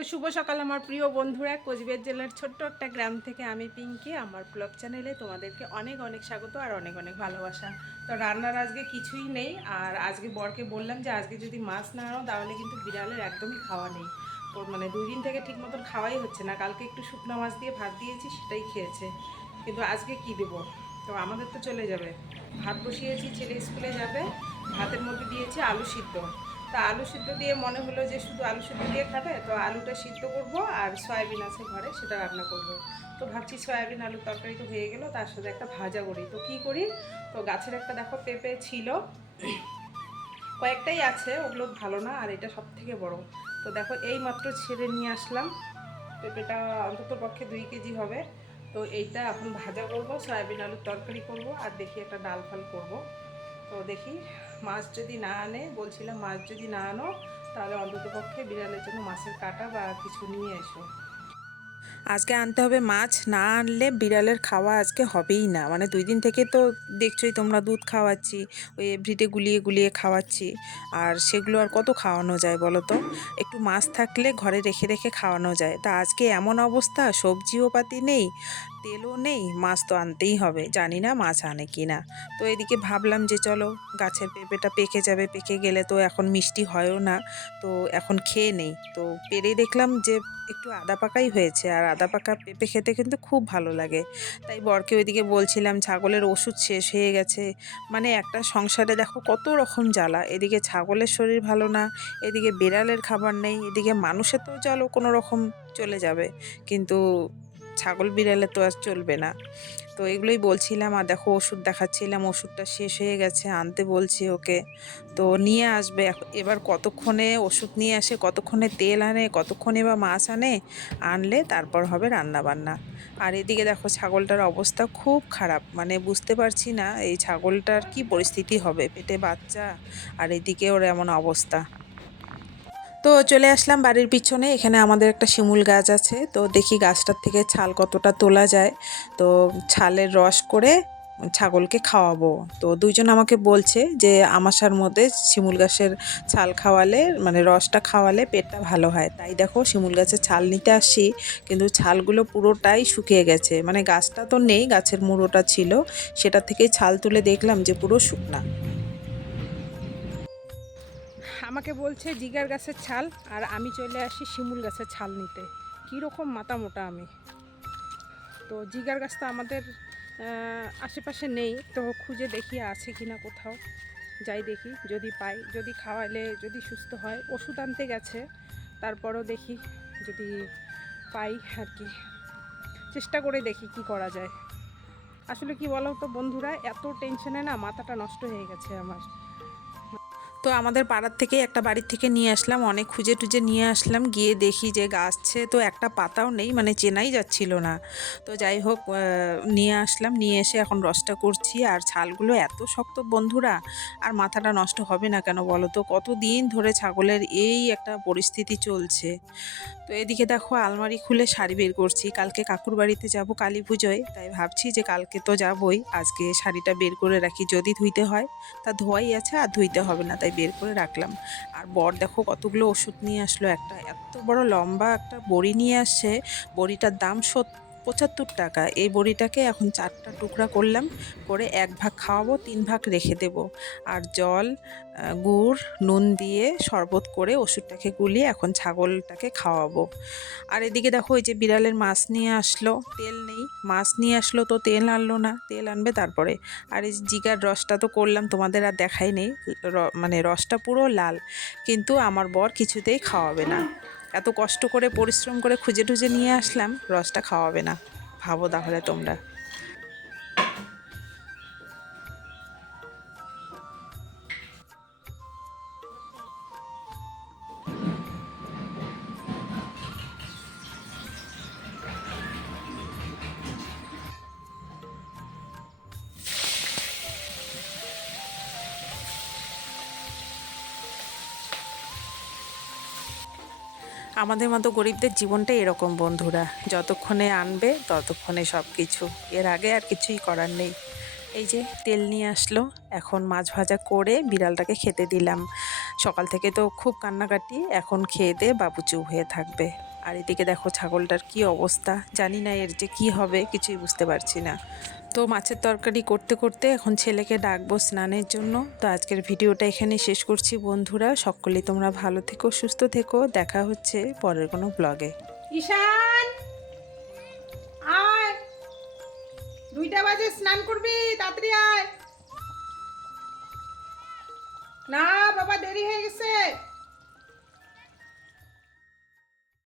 তো শুভ সকাল আমার প্রিয় বন্ধুরা, কোচবিহার জেলার ছোট্ট একটা গ্রাম থেকে আমি পিঙ্কি। আমার ব্লগ চ্যানেলে তোমাদেরকে অনেক অনেক স্বাগত আর অনেক অনেক ভালোবাসা। তো রান্নার আজকে কিছুই নেই, আর আজকে বরকে বললাম যে আজকে যদি মাছ না আনো তাহলে কিন্তু বিড়ালের একদমই খাওয়া নেই। ওর মানে 2 দিন থেকে ঠিক মতন খাওয়াই হচ্ছে না। কালকে একটু শুকনো মাছ দিয়ে ভাত দিয়েছি, সেটাই খেয়েছে, কিন্তু আজকে কি দেবো? তো আমাদের তো চলে যাবে। ভাত বসিয়েছি, ছেলে স্কুলে যাবে, ভাতের মধ্যে দিয়েছি আলু সিদ্ধ। তা আলু সিদ্ধ দিয়ে মনে হলো যে শুধু আলু সিদ্ধ দিয়ে খাবে, তো আলুটা সিদ্ধ করব আর সয়াবিন আছে ঘরে, সেটা রান্না করব। তো ভাবছি সয়াবিন আলুর তরকারি তো হয়ে গেল, তার সাথে একটা ভাজা করি। তো কি করি, তো গাছের একটা দেখো পেঁপে ছিল, কয়েকটাই আছে, ওগুলো ভালো না, আর এটা সব থেকে বড়। তো দেখো এই মাত্র ছেড়ে নিয়ে আসলাম, পেঁপেটা অন্তত পক্ষে 2 কেজি হবে। তো এইটা এখন ভাজা করব, সয়াবিন আলুর তরকারি করব, আর দেখি একটা ডাল ফাল করব। তো দেখি, মাছ যদি না আনে, বলছিলাম মাছ যদি না আনো তাহলে অন্ততপক্ষে বিড়ালের জন্য মাছের কাঁটা বা কিছু নিয়ে এসো। আজকে আনতে হবে মাছ, না আনলে বিড়ালের খাওয়া আজকে হবেই না। মানে 2 দিন থেকে তো দেখছোই তোমরা, দুধ খাওয়াচ্ছি, ওই এভরিডে গুলিয়ে গুলিয়ে খাওয়াচ্ছি, আর সেগুলো আর কত খাওয়ানো যায় বলো তো? একটু মাছ থাকলে ঘরে রেখে রেখে খাওয়ানো যায়। তা আজকে এমন অবস্থা, সবজিও পাতি নেই, তেলও নেই, মাছ তো আনতেই হবে। জানি না মাছ আনে কি না। তো এদিকে ভাবলাম যে চলো, গাছের পেঁপেটা পেকে যাবে, পেকে গেলে তো এখন মিষ্টি হয়ও না, তো এখন খেয়ে নেই। তো পেরে দেখলাম যে একটু আদা পাকাই হয়েছে, আর আদা পাকা পেঁপে খেতে কিন্তু খুব ভালো লাগে। তাই বরকে ওইদিকে বলছিলাম ছাগলের ওষুধ শেষ হয়ে গেছে। মানে একটা সংসারে দেখো কত রকম জ্বালা, এদিকে ছাগলের শরীর ভালো না, এদিকে বিড়ালের খাবার নেই, এদিকে মানুষের তো চলো কোনো রকম চলে যাবে, কিন্তু ছাগল বিড়ালে তো আর চলবে না। তো এগুলোই বলছিলাম, আর দেখো ওষুধ দেখাচ্ছিলাম, ওষুধটা শেষ হয়ে গেছে, আনতে বলছি ওকে। তো নিয়ে আসবে, এবার কতক্ষণে ওষুধ নিয়ে আসে, কতক্ষণে তেল আনে, কতক্ষণে বা মাছ আনে, আনলে তারপর হবে রান্না বান্না। আর এদিকে দেখো ছাগলটার অবস্থা খুব খারাপ, মানে বুঝতে পারছি না এই ছাগলটার কি পরিস্থিতি হবে, পেটে বাচ্চা আর এদিকে ওর এমন অবস্থা। তো চলে আসলাম বাড়ির পিছনে, এখানে আমাদের একটা শিমুল গাছ আছে, তো দেখি গাছটার থেকে ছাল কতটা তোলা যায়। তো ছালের রস করে ছাগলকে খাওয়াবো। তো দুইজন আমাকে বলছে যে আমাশার মধ্যে শিমুল গাছের ছাল খাওয়ালে, মানে রসটা খাওয়ালে পেটটা ভালো হয়। তাই দেখো শিমুল গাছের ছাল নিতে আসি, কিন্তু ছালগুলো পুরোটাই শুকিয়ে গেছে। মানে গাছটা তো নেই, গাছের মুড়োটা ছিল, সেটা থেকেই ছাল তুলে দেখলাম যে পুরো শুকনা। আমাকে বলছে জিগার গাছের ছাল, আর আমি চলে আসি শিমুল গাছের ছাল নিতে। কীরকম মাথা মোটা আমি! তো জিগার গাছ তো আমাদের আশেপাশে নেই, তো খুঁজে দেখি আছে কি না কোথাও। যাই দেখি, যদি পাই, যদি খাওয়ালে যদি সুস্থ হয়। ওষুধ আনতে গেছে, তারপরও দেখি যদি পাই আর কি। চেষ্টা করে দেখি কি করা যায়। আসলে কি বলো তো বন্ধুরা, এত টেনশনে না মাথাটা নষ্ট হয়ে গেছে আমার। তো আমাদের পাড়ার থেকে একটা বাড়ির থেকে নিয়ে আসলাম, অনেক খুঁজে টুজে নিয়ে আসলাম, গিয়ে দেখি যে গাছে তো একটা পাতাও নেই, মানে চেনাই যাচ্ছিল না। তো যাই হোক, নিয়ে আসলাম, নিয়ে এসে এখন রসটা করছি। আর ছালগুলো এত শক্ত বন্ধুরা, আর মাথাটা নষ্ট হবে না কেন বলো তো? কতদিন ধরে ছাগলের এই একটা পরিস্থিতি চলছে। তো এদিকে দেখো আলমারি খুলে শাড়ি বের করছি, কালকে কাকুর বাড়িতে যাব কালী পুজোয়, তাই ভাবছি যে কালকে তো যাবই, আজকে শাড়িটা বের করে রাখি, যদি ধুইতে হয়। তা ধোয়াই আছে, আর ধুইতে হবে না, তাই বের করে রাখলাম। আর বর দেখো কতগুলো ওষুধ নিয়ে আসলো, একটা এত বড় লম্বা একটা বড়ি নিয়ে আসছে। বড়িটার দাম 75 টাকা। এই বড়িটাকে এখন 4টা টুকরা করলাম, করে 1 ভাগ খাওয়াবো, 3 ভাগ রেখে দেব। আর জল, গুড়, নুন দিয়ে শরবত করে ওষুধটাকে গুলিয়ে এখন ছাগলটাকে খাওয়াবো। আর এদিকে দেখো ওই যে বিড়ালের মাছ নিয়ে আসলো, তেল নেই, মাছ নিয়ে আসলো তো তেল আনলো না, তেল আনবে তারপরে। আর এই জিগার রসটা তো করলাম, তোমাদের আর দেখাই নেই, মানে রসটা পুরো লাল, কিন্তু আমার বর কিছুতেই খাওয়াবে না। এত কষ্ট করে পরিশ্রম করে খুঁজে টুজে নিয়ে আসলাম, রসটা খাওয়াবে না। ভাবো তাহলে তোমরা। আমাদের মতো গরিবদের জীবনটাই এরকম বন্ধুরা, যতক্ষণে আনবে ততক্ষণে সব কিছু, এর আগে আর কিছুই করার নেই। এই যে তেল নিয়ে আসলো, এখন মাছ ভাজা করে বিড়ালটাকে খেতে দিলাম। সকাল থেকে তো খুব কান্নাকাটি, এখন খেয়ে দিয়ে বাবু চুপ হয়ে থাকবে। আর এদিকে দেখো ছাগলটার কি অবস্থা, জানি না এর যে কি হবে, কিছুই বুঝতে পারছি না। তো মাছের তরকারি করতে করতে এখন ছেলেকে ডাকবো স্নানের জন্য। তো আজকের ভিডিওটা এখানে শেষ করছি বন্ধুরা, সকলেই তোমরা ভালো থেকো, সুস্থ থেকো, দেখা হচ্ছে পরের কোনো ব্লগে। ঈশান আয়, 2টা বাজে স্নান করবি, তাড়াতাড়ি আয়। না বাবা, দেরি হয়ে গেছে।